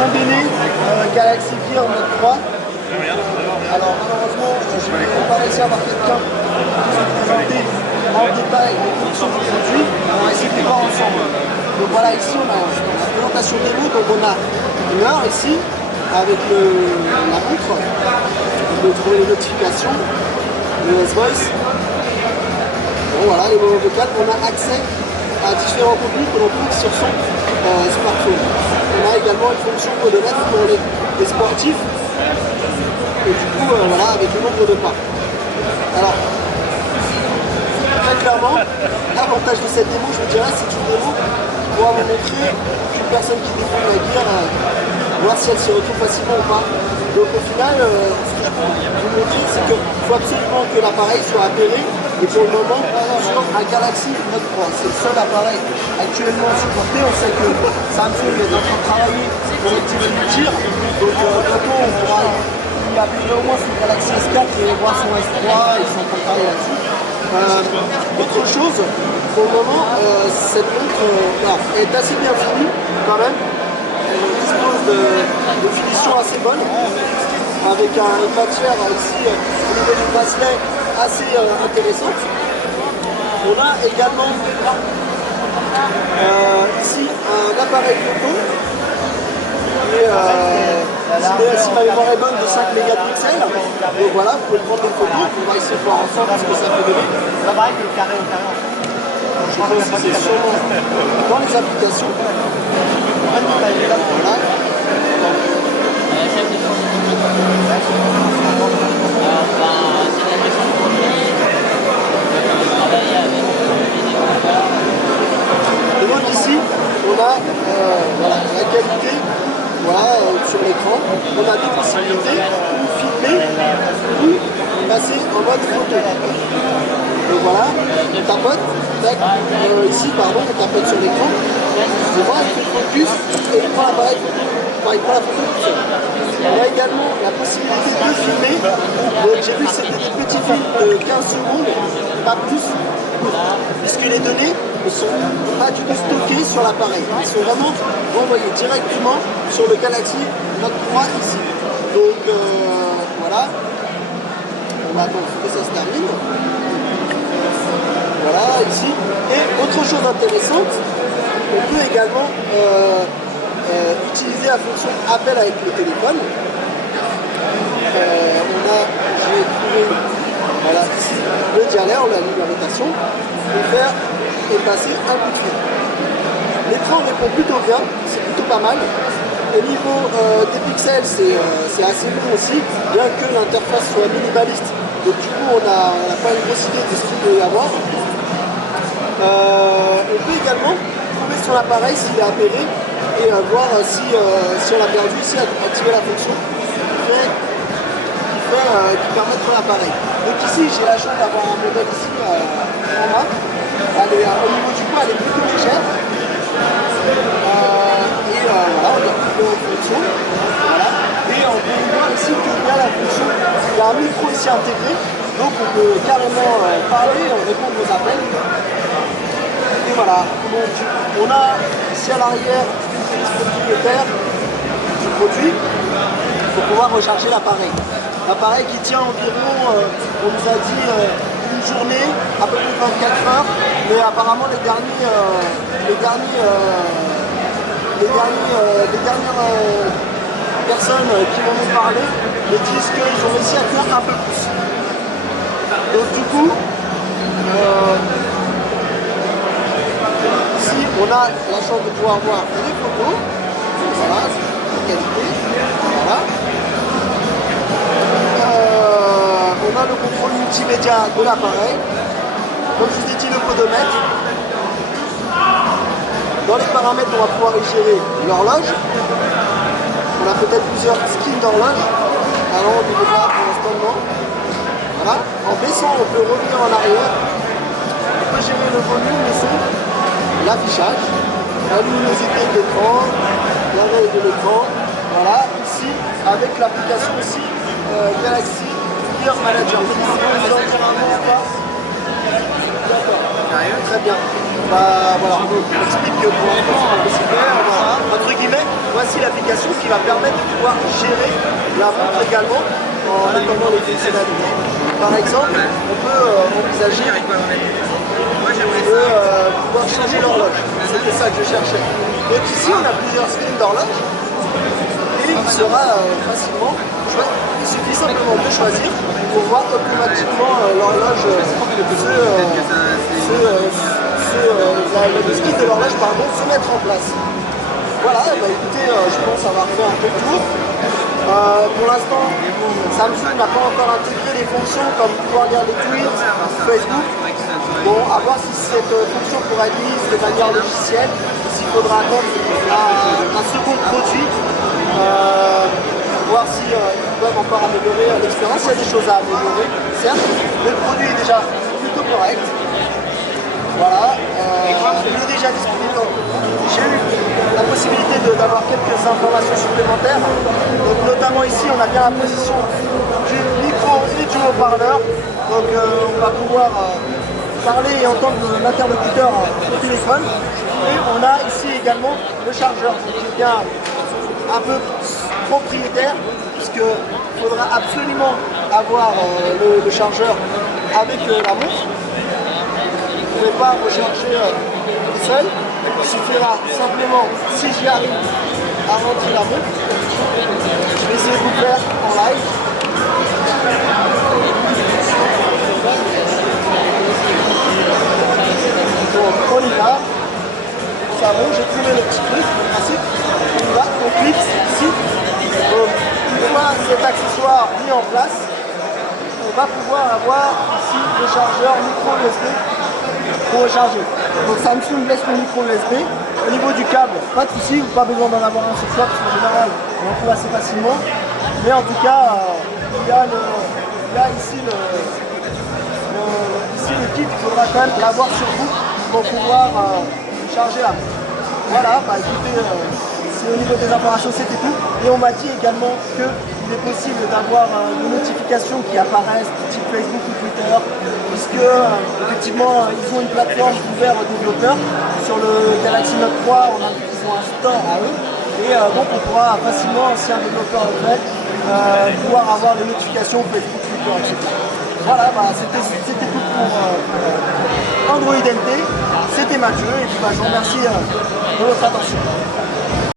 combiner Galaxy Gear Note 3. Alors malheureusement, je n'ai pas réussi à avoir quelqu'un qui puisse présenter en détail les fonctions du produit. On va essayer de voir ensemble. Donc voilà, ici on a la présentation démo, donc on a l'heure ici avec la montre, on peut trouver les notifications, le S-Voice. Bon voilà, les moments vocaux, on a accès à différents contenus que l'on trouve sur son smartphone. On a également une fonction odomètre pour les sportifs. Et du coup, voilà, avec le nombre de pas. Alors, très clairement, l'avantage de cette démo, je vous dirais, c'est une démo qui pourra vous montrer qu'une personne qui découvre la gear, voir si elle s'y retrouve facilement ou pas. Donc au final, ce que je peux vous montrer, c'est qu'il faut absolument que l'appareil soit appairé. Et pour le moment, sur un Galaxy Note 3, c'est le seul appareil actuellement supporté. On sait que Samsung est en train de travailler pour rectifier le tir. Donc bientôt, on pourra y appuyer au moins sur le Galaxy S4 et voir son S3. Ils sont en train de travailler là-dessus. Autre chose, pour le moment, cette montre est assez bien finie quand même. Elle dispose de finition assez bonne, avec une matière ici au niveau du bracelet assez intéressante. On a également ici un appareil photo si ma mémoire est bonne, de 5 mégapixels. Donc voilà, vous pouvez prendre des photos, on va essayer de voir ensemble ce que ça peut donner. L'appareil que carré au carré. Je pense que c'est sûrement dans les applications. Voilà. Et donc ici, on a voilà, la qualité sur l'écran. On a deux possibilités, ou filmer ou passer en mode photo. Donc voilà, on tapote, ici pardon, on tapote sur l'écran. On voit, il fait le focus et il prend l'appareil photo. Enfin, il prend la photo tout seul. On a également la possibilité de filmer. Donc j'ai vu que c'était des petits films de 15 secondes, pas plus, puisque les données ne sont pas du tout stockées sur l'appareil. Ils sont vraiment renvoyés directement sur le Galaxy Note 3 ici. Donc voilà. On va attendre que ça se termine. Voilà, ici. Et autre chose intéressante, on peut également utiliser la fonction appel avec le téléphone. Je vais trouver voilà, ici le dialaire, la numérotation, et faire et passer un coup de fil. L'écran répond plutôt bien, c'est plutôt pas mal. Au niveau des pixels, c'est assez bon aussi, bien que l'interface soit minimaliste. Donc du coup, on n'a pas une grosse idée de ce qu'il peut y avoir. On peut également trouver sur l'appareil s'il est appairé et voir si on l'a perdu ici, activer la fonction qui permet de faire l'appareil. Donc ici, j'ai la chance d'avoir un modèle ici en main. Au niveau du poids, elle est plutôt légère. Voilà, on a plusieurs fonctions. Voilà. Et on peut voir ici que là, la fonction, il y a un micro ici intégré. Donc on peut carrément parler, répondre aux appels. Et voilà. Donc on a ici à l'arrière une prise propriétaire du produit pour pouvoir recharger l'appareil. L'appareil qui tient environ, on nous a dit une journée, à peu près 24 heures, mais apparemment les dernières personnes qui m'en ont parlé me disent qu'ils ont réussi à tenir un peu plus. Donc du coup, ici on a la chance de pouvoir voir les photos, voilà, la qualité, voilà. On a le contrôle multimédia de l'appareil, comme je vous ai dit le podomètre. Dans les paramètres, on va pouvoir y gérer l'horloge. On a peut-être plusieurs skins d'horloge. Alors on peut voir pour l'instant. Voilà. En baissant, on peut revenir en arrière. On peut gérer le volume, le son, l'affichage, la luminosité de l'écran, la veille de l'écran. Voilà. Ici, avec l'application aussi Galaxy Gear Manager. Très bien. voilà, on explique que pour l'instant c'est pas possible. Entre guillemets, voici l'application qui va permettre de pouvoir gérer la montre également en dépendant des fonctionnalités. Par exemple, on peut envisager de pouvoir changer l'horloge. C'était ça que je cherchais. Donc ici, on a plusieurs styles d'horloge et il sera facilement choisi. Il suffit simplement de choisir pour voir automatiquement l'horloge, le style de l'horloge se mettre en place. Voilà, bah écoutez, je pense avoir fait un peu le tour. Pour l'instant, Samsung n'a pas encore intégré les fonctions comme pouvoir lire les tweets, Facebook. Bon, à voir si cette fonction pourra être mise de manière logicielle, s'il faudra attendre un second produit, voir si ils peuvent encore améliorer l'expérience. Il y a des choses à améliorer, certes. Le produit est déjà plutôt correct. Voilà, il est déjà disponible dans le groupe. J'ai eu la possibilité d'avoir quelques informations supplémentaires. Donc, notamment ici, on a bien la position du micro et du haut-parleur. Donc on va pouvoir parler et entendre l'interlocuteur au téléphone. Et on a ici également le chargeur, qui est bien un peu propriétaire, puisqu'il faudra absolument avoir le chargeur avec la montre. Vous ne pouvez pas recharger seul. Il suffira simplement, si j'y arrive, à rentrer la montre. Je vais essayer de vous faire en live. Donc on y va. Ça va, j'ai trouvé le petit truc, le principe. On y va, on clique ici. Donc, une fois cet accessoire mis en place, on va pouvoir avoir ici le chargeur micro USB pour recharger. Donc Samsung laisse le micro USB. Au niveau du câble, pas de souci, pas besoin d'en avoir un sur soi parce qu'en général on en trouve assez facilement. Mais en tout cas, il y a ici le kit, il faudra quand même l'avoir sur vous pour pouvoir charger la montre. Voilà, bah écoutez, c'est au niveau des informations, c'était tout. Et on m'a dit également qu'il est possible d'avoir des notifications qui apparaissent, type Facebook ou Twitter, puisque effectivement ils ont une plateforme ouverte aux développeurs. Sur le Galaxy Note 3, on a vu qu'ils ont un store à eux. Et donc on pourra facilement, si un développeur le fait, pouvoir avoir les notifications Facebook, Twitter, etc. Voilà, bah, c'était tout pour Android NT. C'était Mathieu et puis bah, je vous remercie de votre attention.